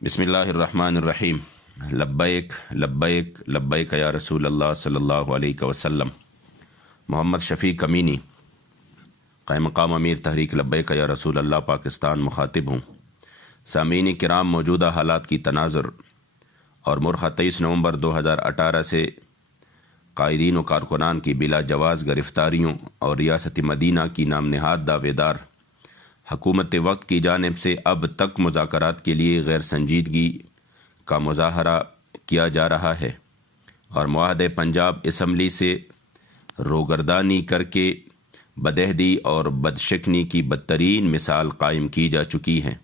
بسم اللہ الرحمن الرحیم۔ لبیک لبیک لبیک یا رسول اللہ صلی اللہ علیہ وسلم۔ محمد شفیق امینی، قائم مقام امیر تحریک لبیک یا رسول اللہ پاکستان، مخاطب ہوں۔ سامعین کرام، موجودہ حالات کی تناظر اور مرخہ 23 نومبر 2018 سے قائدین و کارکنان کی بلا جواز گرفتاریوں اور ریاست مدینہ کی نام نہاد دعوے دار حکومت وقت کی جانب سے اب تک مذاکرات کے لیے غیر سنجیدگی کا مظاہرہ کیا جا رہا ہے اور معاہدہ پنجاب اسمبلی سے روگردانی کر کے بدعہدی اور بدشکنی کی بدترین مثال قائم کی جا چکی ہے۔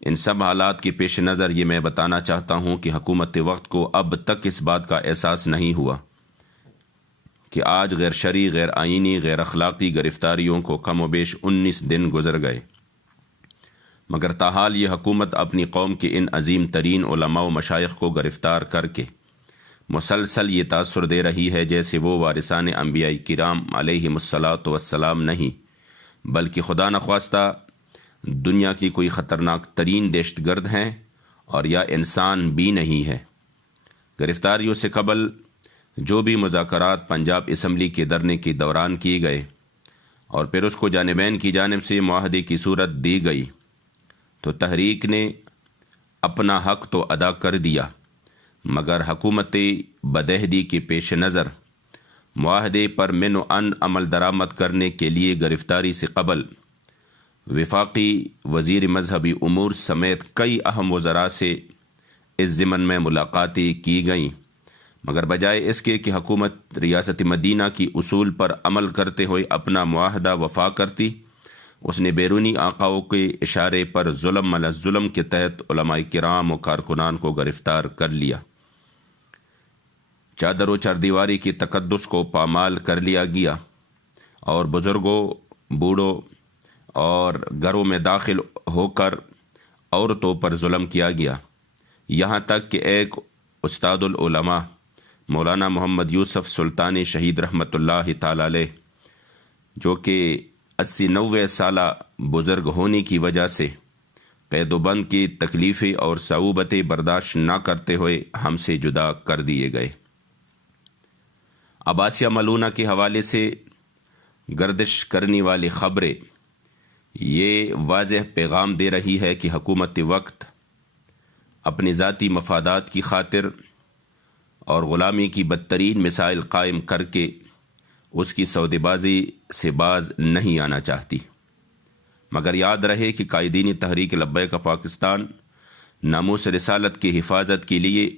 ان سب حالات کے پیش نظر یہ میں بتانا چاہتا ہوں کہ حکومت وقت کو اب تک اس بات کا احساس نہیں ہوا کہ آج غیر شرعی، غیر آئینی، غیر اخلاقی گرفتاریوں کو کم و بیش 19 دن گزر گئے، مگر تاحال یہ حکومت اپنی قوم کے ان عظیم ترین علماء و مشائخ کو گرفتار کر کے مسلسل یہ تاثر دے رہی ہے جیسے وہ وارثان انبیاء کرام علیہم الصلاۃ والسلام نہیں بلکہ خدا نخواستہ دنیا کی کوئی خطرناک ترین دہشت گرد ہیں اور یا انسان بھی نہیں ہے۔ گرفتاریوں سے قبل جو بھی مذاکرات پنجاب اسمبلی کے دھرنے کے دوران کیے گئے اور پھر اس کو جانبین کی جانب سے معاہدے کی صورت دی گئی تو تحریک نے اپنا حق تو ادا کر دیا، مگر حکومت بدعہدی کے پیش نظر معاہدے پر من و عن عمل درآمد کرنے کے لیے گرفتاری سے قبل وفاقی وزیر مذہبی امور سمیت کئی اہم وزراء سے اس ضمن میں ملاقاتیں کی گئیں، مگر بجائے اس کے کہ حکومت ریاست مدینہ کی اصول پر عمل کرتے ہوئے اپنا معاہدہ وفا کرتی، اس نے بیرونی آقاؤں کے اشارے پر ظلم علی ظلم کے تحت علماء کرام و کارکنان کو گرفتار کر لیا۔ چادر و چاردیواری کی تقدس کو پامال کر لیا گیا اور بزرگوں، بوڑھوں اور گھروں میں داخل ہو کر عورتوں پر ظلم کیا گیا، یہاں تک کہ ایک استاد العلماء مولانا محمد یوسف سلطانی شہید رحمۃ اللہ تعالی علیہ، جو کہ 80-90 سالہ بزرگ ہونے کی وجہ سے قید و بند کی تکلیفیں اور صعوبتیں برداشت نہ کرتے ہوئے ہم سے جدا کر دیے گئے۔ عباسیہ ملونہ کے حوالے سے گردش کرنے والی خبریں یہ واضح پیغام دے رہی ہے کہ حکومت وقت اپنے ذاتی مفادات کی خاطر اور غلامی کی بدترین مسائل قائم کر کے اس کی سودے بازی سے باز نہیں آنا چاہتی، مگر یاد رہے کہ قائدین تحریک لبیک پاکستان ناموس رسالت کی حفاظت کے لیے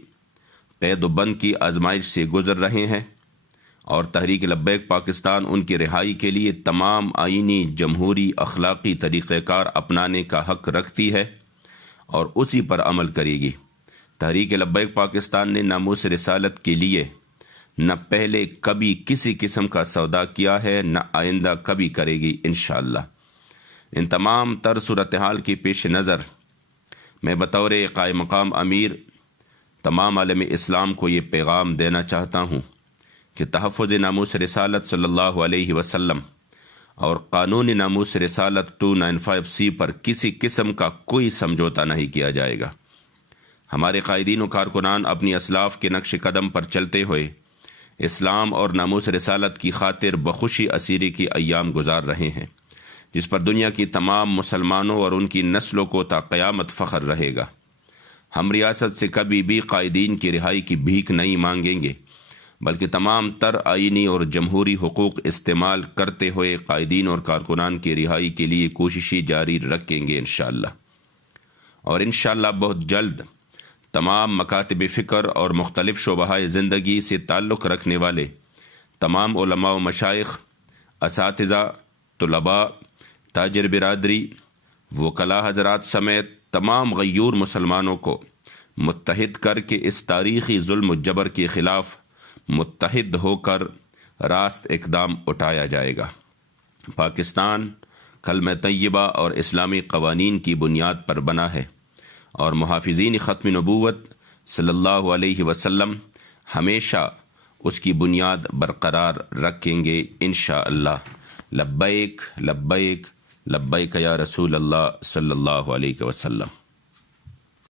قید و بند کی آزمائش سے گزر رہے ہیں اور تحریک لبیک پاکستان ان کی رہائی کے لیے تمام آئینی، جمہوری، اخلاقی طریقہ کار اپنانے کا حق رکھتی ہے اور اسی پر عمل کرے گی۔ تحریک لبیک پاکستان نے ناموس رسالت کے لیے نہ پہلے کبھی کسی قسم کا سودا کیا ہے، نہ آئندہ کبھی کرے گی انشاءاللہ۔ ان تمام تر صورتحال کے پیش نظر میں بطور قائم مقام امیر تمام عالم اسلام کو یہ پیغام دینا چاہتا ہوں کہ تحفظ ناموس رسالت صلی اللہ علیہ وسلم اور قانون ناموس رسالت 295C پر کسی قسم کا کوئی سمجھوتا نہیں کیا جائے گا۔ ہمارے قائدین و کارکنان اپنی اسلاف کے نقش قدم پر چلتے ہوئے اسلام اور ناموس رسالت کی خاطر بخوشی اسیری کی ایام گزار رہے ہیں، جس پر دنیا کی تمام مسلمانوں اور ان کی نسلوں کو تا قیامت فخر رہے گا۔ ہم ریاست سے کبھی بھی قائدین کی رہائی کی بھیک نہیں مانگیں گے، بلکہ تمام تر آئینی اور جمہوری حقوق استعمال کرتے ہوئے قائدین اور کارکنان کی رہائی کے لیے کوششیں جاری رکھیں گے انشاءاللہ، اور انشاءاللہ بہت جلد تمام مکاتب فکر اور مختلف شعبہ زندگی سے تعلق رکھنے والے تمام علماء و مشائخ، اساتذہ، طلباء، تاجر برادری، وکلاء حضرات سمیت تمام غیور مسلمانوں کو متحد کر کے اس تاریخی ظلم و جبر کے خلاف متحد ہو کر راست اقدام اٹھایا جائے گا۔ پاکستان کلمہ طیبہ اور اسلامی قوانین کی بنیاد پر بنا ہے اور محافظین ختم نبوت صلی اللہ علیہ وسلم ہمیشہ اس کی بنیاد برقرار رکھیں گے انشاءاللہ۔ لبیک لبیک لبیک یا رسول اللہ صلی اللہ علیہ وسلم۔